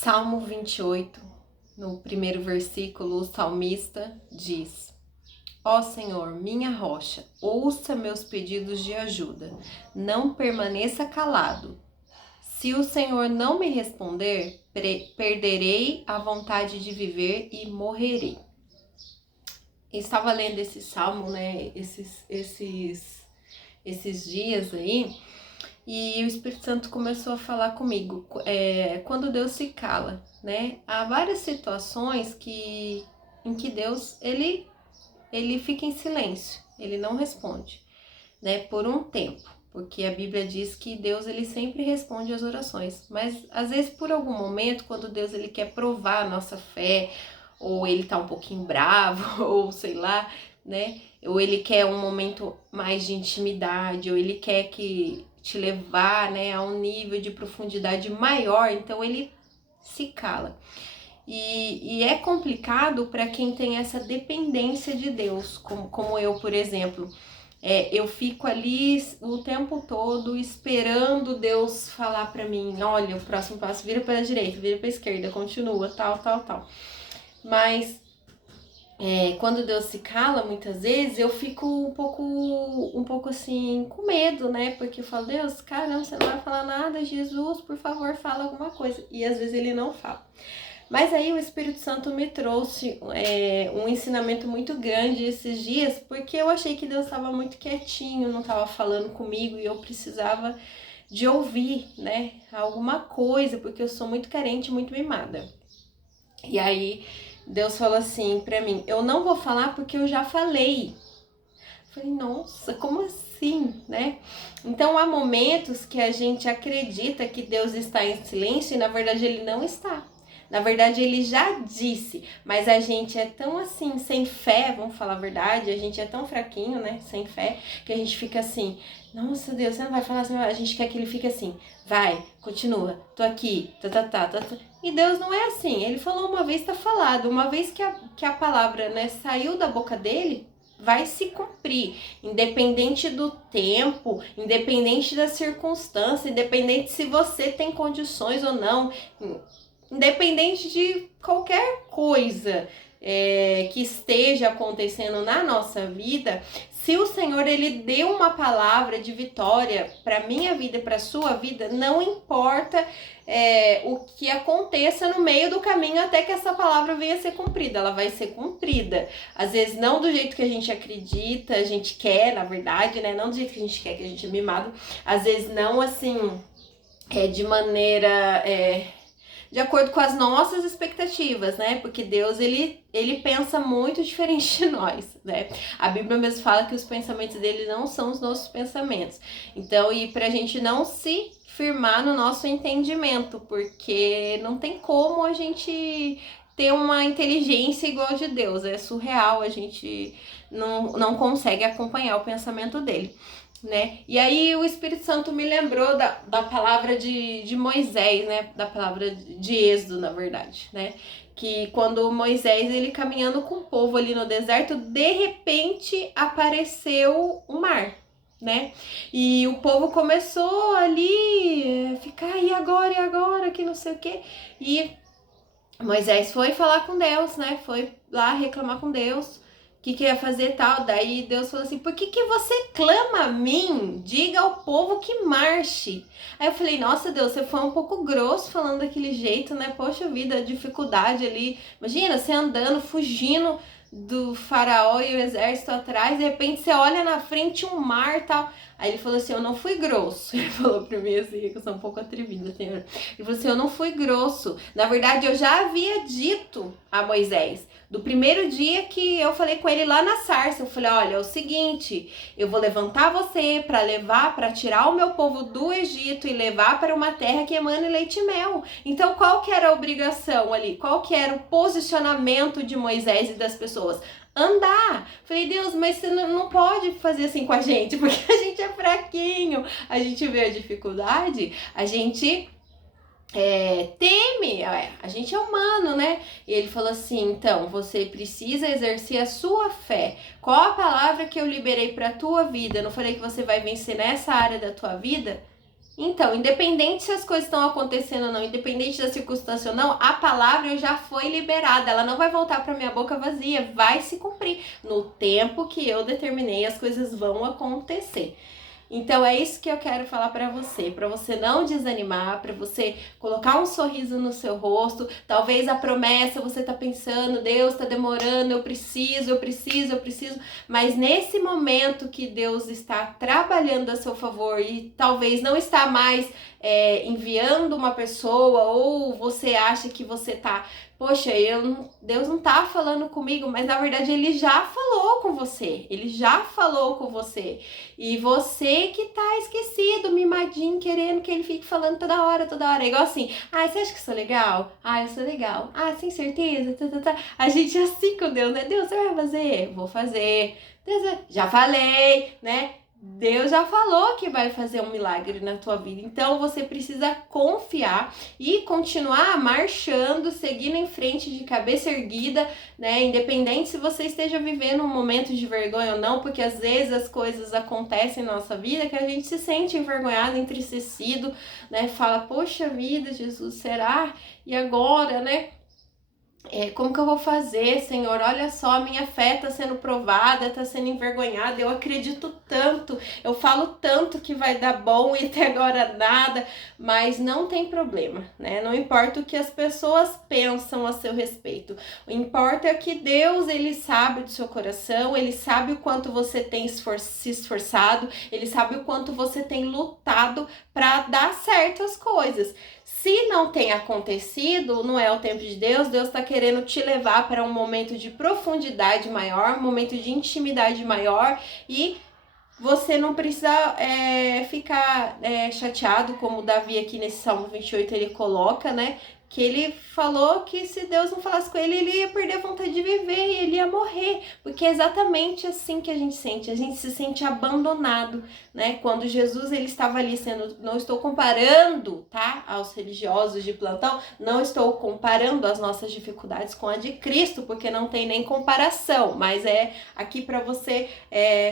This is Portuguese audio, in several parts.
Salmo 28, no primeiro versículo, o salmista diz: Ó Senhor, minha rocha, ouça meus pedidos de ajuda, não permaneça calado. Se o Senhor não me responder, perderei a vontade de viver e morrerei. Eu estava lendo esse salmo, né, esses dias aí, e o Espírito Santo começou a falar comigo, quando Deus se cala, né? Há várias situações em que Deus, ele fica em silêncio, ele não responde, né? Por um tempo, porque a Bíblia diz que Deus, ele sempre responde às orações, mas às vezes por algum momento, quando Deus, ele quer provar a nossa fé, ou ele tá um pouquinho bravo, ou sei lá, né? Ou ele quer um momento mais de intimidade, ou ele quer que te levar, né, a um nível de profundidade maior, então ele se cala. E é complicado para quem tem essa dependência de Deus, como eu, por exemplo. Eu fico ali o tempo todo esperando Deus falar para mim: olha, o próximo passo, vira para a direita, vira para a esquerda, continua, tal, tal, tal. Mas quando Deus se cala, muitas vezes eu fico um pouco assim, com medo, né? Porque eu falo: Deus, caramba, você não vai falar nada, Jesus, por favor, fala alguma coisa. E às vezes ele não fala. Mas aí o Espírito Santo me trouxe um ensinamento muito grande esses dias, porque eu achei que Deus estava muito quietinho, não estava falando comigo, e eu precisava de ouvir, né, alguma coisa, porque eu sou muito carente, muito mimada. E aí Deus falou assim pra mim: eu não vou falar porque eu já falei. Eu falei: nossa, como assim, né? Então há momentos que a gente acredita que Deus está em silêncio e na verdade ele não está. Na verdade, ele já disse, mas a gente é tão assim, sem fé, vamos falar a verdade, a gente é tão fraquinho, né, sem fé, que a gente fica assim: nossa Deus, você não vai falar assim, a gente quer que ele fique assim: vai, continua, tô aqui, tá. E Deus não é assim, ele falou uma vez, tá falado, uma vez que a palavra, né, saiu da boca dele, vai se cumprir, independente do tempo, independente da circunstância, independente se você tem condições ou não, independente de qualquer coisa que esteja acontecendo na nossa vida, se o Senhor, ele deu uma palavra de vitória para minha vida e para sua vida, não importa o que aconteça no meio do caminho até que essa palavra venha a ser cumprida, ela vai ser cumprida. Às vezes não do jeito que a gente acredita, a gente quer, na verdade, né? Não do jeito que a gente quer, que a gente é mimado. Às vezes não assim, de maneira... de acordo com as nossas expectativas, né? Porque Deus, ele pensa muito diferente de nós, né? A Bíblia mesmo fala que os pensamentos dele não são os nossos pensamentos. Então, e pra gente não se firmar no nosso entendimento, porque não tem como a gente ter uma inteligência igual de Deus. É surreal, a gente não consegue acompanhar o pensamento dele, né? E aí o Espírito Santo me lembrou da palavra de Moisés, né? Da palavra de Êxodo, na verdade, né? Que quando Moisés, ele caminhando com o povo ali no deserto, de repente apareceu o mar, né? E o povo começou ali ficar: e agora, que não sei o quê. E Moisés foi falar com Deus, né? Foi lá reclamar com Deus que ia fazer tal. Daí Deus falou assim: por que você clama a mim? Diga ao povo que marche. Aí eu falei: nossa Deus, você foi um pouco grosso falando daquele jeito, né? Poxa vida, a dificuldade ali. Imagina, você andando, fugindo do faraó e o exército atrás, de repente você olha na frente um mar e tal. Aí ele falou assim: eu não fui grosso. Ele falou pra mim assim, que eu sou um pouco atrevida, senhor. Ele falou assim: eu não fui grosso. Na verdade, eu já havia dito a Moisés, do primeiro dia que eu falei com ele lá na sarça, eu falei: olha, é o seguinte, eu vou levantar você para tirar o meu povo do Egito e levar para uma terra que emana leite e mel. Então, qual que era a obrigação ali? Qual que era o posicionamento de Moisés e das pessoas? Andar. Falei: Deus, mas você não pode fazer assim com a gente, porque a gente é fraquinho, a gente vê a dificuldade, a gente teme, a gente é humano, né? E ele falou assim: então, você precisa exercer a sua fé. Qual a palavra que eu liberei pra tua vida? Eu não falei que você vai vencer nessa área da tua vida? Então, independente se as coisas estão acontecendo ou não, independente da circunstância ou não, a palavra já foi liberada, ela não vai voltar para minha boca vazia, vai se cumprir. No tempo que eu determinei, as coisas vão acontecer. Então é isso que eu quero falar para você não desanimar, para você colocar um sorriso no seu rosto. Talvez a promessa você tá pensando, Deus tá demorando, eu preciso, mas nesse momento que Deus está trabalhando a seu favor e talvez não está mais enviando uma pessoa, ou você acha que você tá, poxa, Deus não tá falando comigo, mas na verdade ele já falou com você, e você que tá esquecido, mimadinho, querendo que ele fique falando toda hora, é igual assim, você acha que eu sou legal? Eu sou legal. Sem certeza? A gente é assim com Deus, né? Deus, você vai fazer? Vou fazer. Deus, já falei, né? Deus já falou que vai fazer um milagre na tua vida, então você precisa confiar e continuar marchando, seguindo em frente de cabeça erguida, né? Independente se você esteja vivendo um momento de vergonha ou não, porque às vezes as coisas acontecem na nossa vida que a gente se sente envergonhado, entristecido, né? Fala, poxa vida, Jesus, será? E agora, né? Como que eu vou fazer, Senhor? Olha só, minha fé está sendo provada, está sendo envergonhada, eu acredito tanto, eu falo tanto que vai dar bom e até agora nada, mas não tem problema, né? Não importa o que as pessoas pensam a seu respeito, o importa é que Deus, ele sabe do seu coração, ele sabe o quanto você tem se esforçado, ele sabe o quanto você tem lutado para dar certo as coisas. Se não tem acontecido, não é o tempo de Deus, Deus está querendo te levar para um momento de profundidade maior, um momento de intimidade maior, e você não precisa ficar chateado, como Davi aqui nesse Salmo 28 ele coloca, né? Que ele falou que se Deus não falasse com ele, ele ia perder a vontade de viver e ele ia morrer, porque é exatamente assim que a gente se sente abandonado, né? Quando Jesus ele estava ali não estou comparando, tá? Aos religiosos de plantão, não estou comparando as nossas dificuldades com a de Cristo, porque não tem nem comparação, mas é aqui para você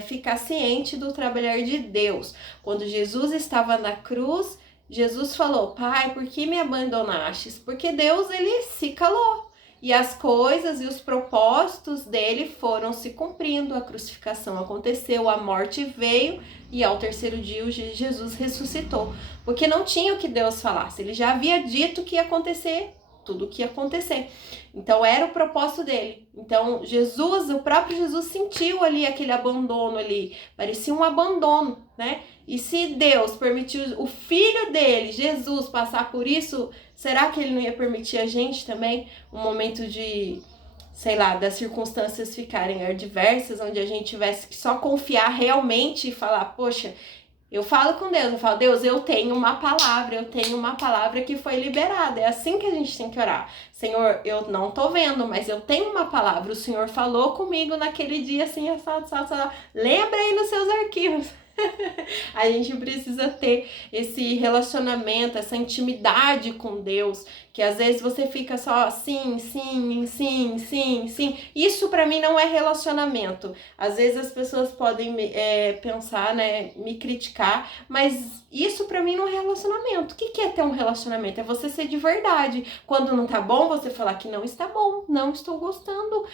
ficar ciente do trabalhar de Deus. Quando Jesus estava na cruz, Jesus falou, Pai, por que me abandonastes? Porque Deus, ele se calou. E as coisas e os propósitos dele foram se cumprindo. A crucificação aconteceu, a morte veio e ao terceiro dia Jesus ressuscitou. Porque não tinha o que Deus falasse. Ele já havia dito que ia acontecer tudo o que ia acontecer. Então era o propósito dele. Então o próprio Jesus sentiu ali aquele abandono ali. Parecia um abandono, né? E se Deus permitiu o filho dele, Jesus, passar por isso, será que ele não ia permitir a gente também um momento de, sei lá, das circunstâncias ficarem adversas, onde a gente tivesse que só confiar realmente e falar, poxa, eu falo com Deus, eu falo, Deus, eu tenho uma palavra que foi liberada. É assim que a gente tem que orar. Senhor, eu não tô vendo, mas eu tenho uma palavra. O Senhor falou comigo naquele dia, assim, assado. Lembra aí nos seus arquivos. A gente precisa ter esse relacionamento, essa intimidade com Deus, que às vezes você fica só sim. Isso pra mim não é relacionamento. Às vezes as pessoas podem pensar, né, me criticar, mas isso pra mim não é relacionamento. O que é ter um relacionamento? É você ser de verdade. Quando não tá bom, você falar que não está bom, não estou gostando,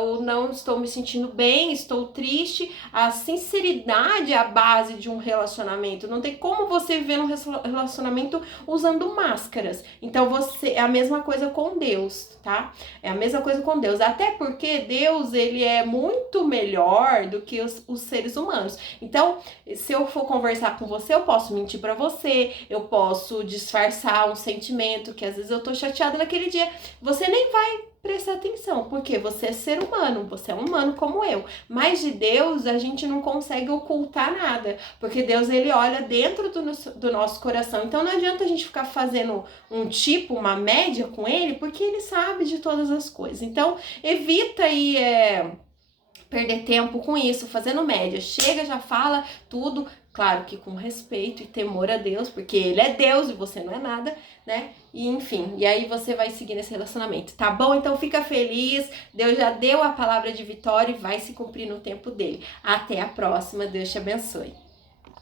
ou não estou me sentindo bem, estou triste. A sinceridade é a base de um relacionamento. Não tem como você viver um relacionamento usando máscaras. Então é a mesma coisa com Deus, tá? É a mesma coisa com Deus. Até porque Deus, ele é muito melhor do que os seres humanos. Então, se eu for conversar com você, eu posso mentir pra você, eu posso disfarçar um sentimento que às vezes eu tô chateada naquele dia. Você nem vai prestar atenção, porque você é ser humano, você é humano como eu. Mas de Deus a gente não consegue ocultar nada, porque Deus, ele olha dentro do nosso coração. Então não adianta a gente ficar fazendo uma média com ele, porque ele sabe de todas as coisas. Então evita aí perder tempo com isso, fazendo média. Chega, já fala tudo, claro que com respeito e temor a Deus, porque ele é Deus e você não é nada, né? E enfim, e aí você vai seguir nesse relacionamento, tá bom? Então fica feliz, Deus já deu a palavra de vitória e vai se cumprir no tempo dele. Até a próxima, Deus te abençoe.